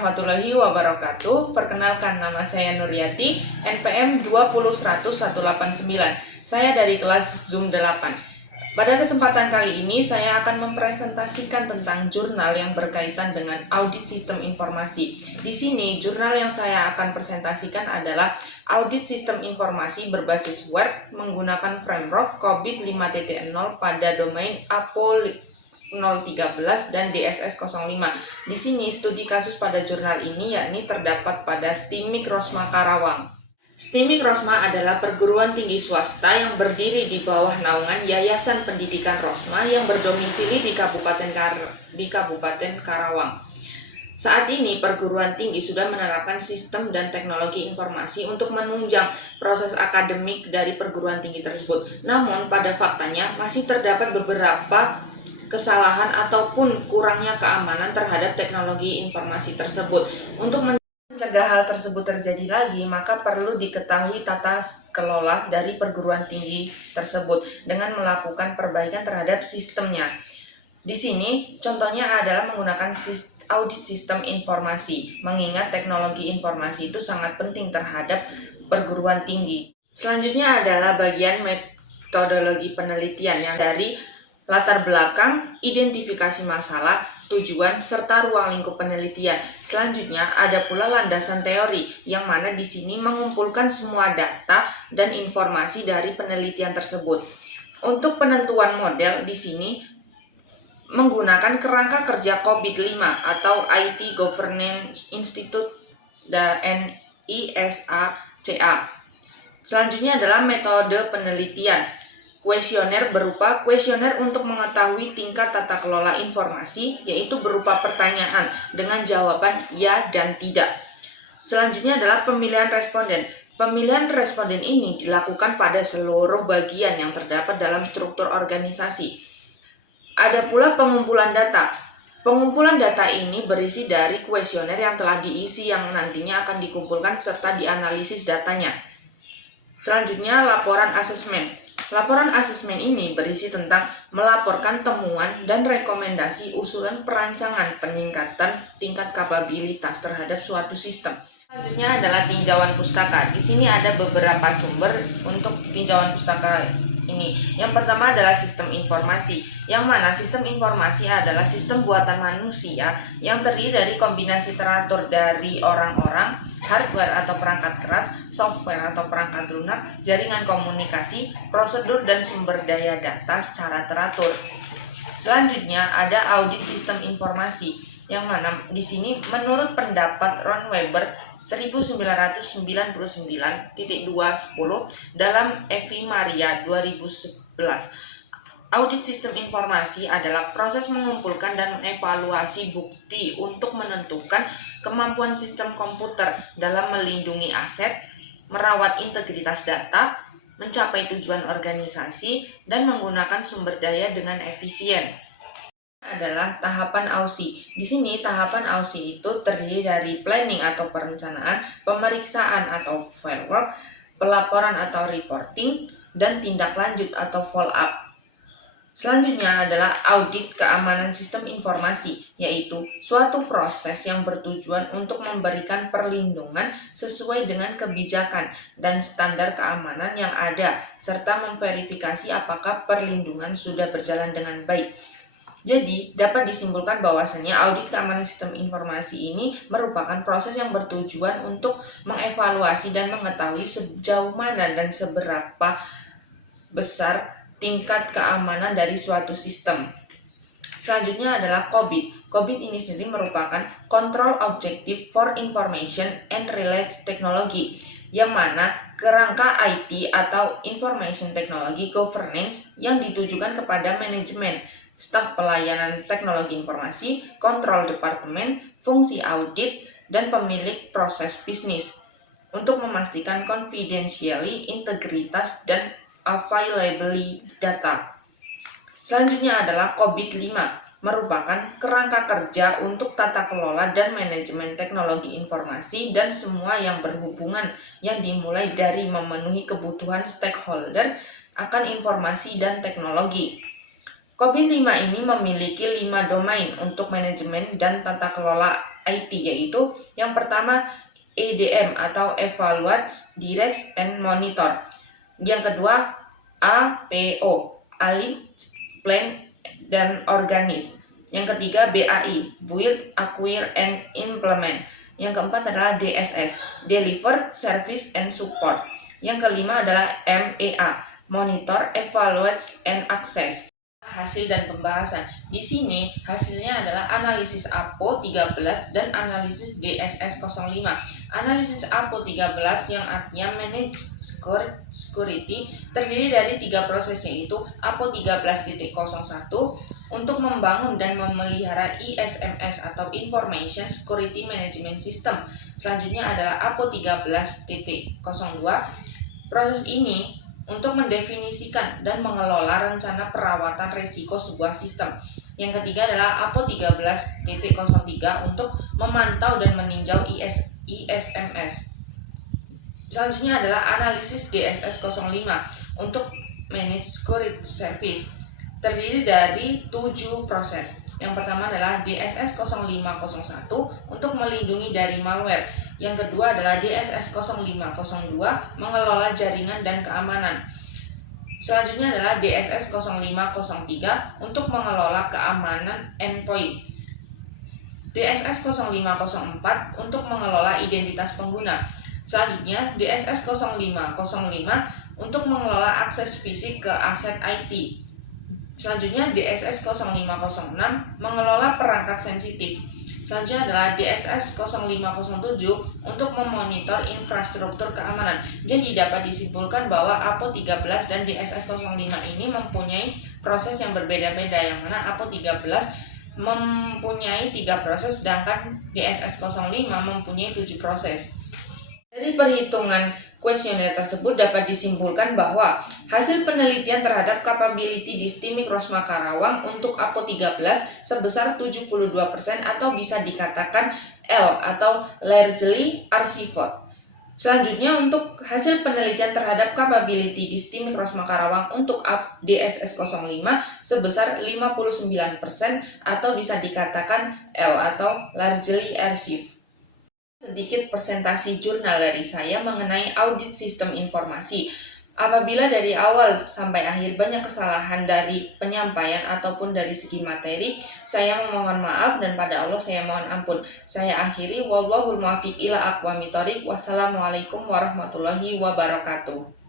warahmatullahi wabarakatuh. Perkenalkan, nama saya Nuryati, NPM 2010189. Saya dari kelas Zoom 8. Pada kesempatan kali ini saya akan mempresentasikan tentang jurnal yang berkaitan dengan audit sistem informasi. Di sini jurnal yang saya akan presentasikan adalah audit sistem informasi berbasis web menggunakan framework COBIT 5.0 pada domain APO 013 dan DSS 05. Di sini studi kasus pada jurnal ini yakni terdapat pada STIMIK Rosma Karawang. STIMIK Rosma adalah perguruan tinggi swasta yang berdiri di bawah naungan Yayasan Pendidikan Rosma yang berdomisili di Kabupaten Karawang. Saat ini perguruan tinggi sudah menerapkan sistem dan teknologi informasi untuk menunjang proses akademik dari perguruan tinggi tersebut. Namun pada faktanya masih terdapat beberapa kesalahan ataupun kurangnya keamanan terhadap teknologi informasi tersebut. Untuk mencegah hal tersebut terjadi lagi, maka perlu diketahui tata kelola dari perguruan tinggi tersebut dengan melakukan perbaikan terhadap sistemnya. Di sini contohnya adalah menggunakan audit sistem informasi, mengingat teknologi informasi itu sangat penting terhadap perguruan tinggi. Selanjutnya adalah bagian metodologi penelitian yang dari latar belakang, identifikasi masalah, tujuan, serta ruang lingkup penelitian. Selanjutnya ada pula landasan teori, yang mana di sini mengumpulkan semua data dan informasi dari penelitian tersebut. Untuk penentuan model di sini menggunakan kerangka kerja COBIT 5 atau IT Governance Institute dan NISACA. Selanjutnya adalah metode penelitian. Kuesioner berupa kuesioner untuk mengetahui tingkat tata kelola informasi, yaitu berupa pertanyaan dengan jawaban ya dan tidak. Selanjutnya adalah pemilihan responden. Pemilihan responden ini dilakukan pada seluruh bagian yang terdapat dalam struktur organisasi. Ada pula pengumpulan data. Pengumpulan data ini berisi dari kuesioner yang telah diisi yang nantinya akan dikumpulkan serta dianalisis datanya. Selanjutnya laporan asesmen. Laporan asesmen ini berisi tentang melaporkan temuan dan rekomendasi usulan perancangan peningkatan tingkat kapabilitas terhadap suatu sistem. Selanjutnya adalah tinjauan pustaka. Di sini ada beberapa sumber untuk tinjauan pustaka ini. Yang pertama adalah sistem informasi, yang mana sistem informasi adalah sistem buatan manusia yang terdiri dari kombinasi teratur dari orang-orang, hardware atau perangkat keras, software atau perangkat lunak, jaringan komunikasi, prosedur dan sumber daya data secara teratur. Selanjutnya ada audit sistem informasi, yang mana di sini menurut pendapat Ron Weber 1999.210 dalam Evi Maria 2011. Audit sistem informasi adalah proses mengumpulkan dan mengevaluasi bukti untuk menentukan kemampuan sistem komputer dalam melindungi aset, merawat integritas data, mencapai tujuan organisasi, dan menggunakan sumber daya dengan efisien. Adalah tahapan AUSI. Di sini tahapan AUSI itu terdiri dari planning atau perencanaan, pemeriksaan atau fieldwork, pelaporan atau reporting, dan tindak lanjut atau follow up. Selanjutnya adalah audit keamanan sistem informasi, yaitu suatu proses yang bertujuan untuk memberikan perlindungan sesuai dengan kebijakan dan standar keamanan yang ada, serta memverifikasi apakah perlindungan sudah berjalan dengan baik. Jadi, dapat disimpulkan bahwasannya audit keamanan sistem informasi ini merupakan proses yang bertujuan untuk mengevaluasi dan mengetahui sejauh mana dan seberapa besar tingkat keamanan dari suatu sistem. Selanjutnya adalah COBIT. COBIT ini sendiri merupakan Control Objective for Information and Related Technology, yang mana kerangka IT atau Information Technology Governance yang ditujukan kepada manajemen, staf pelayanan teknologi informasi, kontrol departemen, fungsi audit, dan pemilik proses bisnis untuk memastikan confidentiality, integritas, dan availability data. Selanjutnya adalah COBIT 5, merupakan kerangka kerja untuk tata kelola dan manajemen teknologi informasi dan semua yang berhubungan yang dimulai dari memenuhi kebutuhan stakeholder akan informasi dan teknologi. COBIT 5 ini memiliki 5 domain untuk manajemen dan tata kelola IT, yaitu yang pertama EDM atau Evaluate, Direct, and Monitor. Yang kedua APO, Align, Plan, dan Organize. Yang ketiga BAI, Build, Acquire, and Implement. Yang keempat adalah DSS, Deliver, Service, and Support. Yang kelima adalah MEA, Monitor, Evaluate, and Access. Hasil dan pembahasan. Di sini hasilnya adalah analisis APO 13 dan analisis DSS 05. Analisis APO 13 yang artinya Manage Security terdiri dari 3 proses, yaitu APO 13.01 untuk membangun dan memelihara ISMS atau Information Security Management System. Selanjutnya adalah APO 13.02. Proses ini untuk mendefinisikan dan mengelola rencana perawatan risiko sebuah sistem. Yang ketiga adalah APO 13.03 untuk memantau dan meninjau ISMS. Selanjutnya adalah analisis DSS 05 untuk Manage Security Service. Terdiri dari 7 proses. Yang pertama adalah DSS 0501 untuk melindungi dari malware. Yang kedua adalah DSS 0502 mengelola jaringan dan keamanan. Selanjutnya adalah DSS 0503 untuk mengelola keamanan endpoint. DSS 0504 untuk mengelola identitas pengguna. Selanjutnya DSS 0505 untuk mengelola akses fisik ke aset IT. Selanjutnya DSS 0506 mengelola perangkat sensitif. Selanjutnya adalah DSS 0507 untuk memonitor infrastruktur keamanan. Jadi dapat disimpulkan bahwa APO 13 dan DSS 05 ini mempunyai proses yang berbeda-beda, yang mana APO 13 mempunyai 3 proses sedangkan DSS 05 mempunyai 7 proses. Dari perhitungan kuesioner tersebut dapat disimpulkan bahwa hasil penelitian terhadap capability di STIMIC Rosma Karawang untuk APO 13 sebesar 72% atau bisa dikatakan L atau largely archived. Selanjutnya untuk hasil penelitian terhadap capability di STIMIC Rosma Karawang untuk DSS 05 sebesar 59% atau bisa dikatakan L atau largely archived. Sedikit presentasi jurnal dari saya mengenai audit sistem informasi. Apabila dari awal sampai akhir banyak kesalahan dari penyampaian ataupun dari segi materi, saya memohon maaf dan pada Allah saya mohon ampun. Saya akhiri, wallahul muwaffiq ila aqwamit thoriq. Wassalamualaikum warahmatullahi wabarakatuh.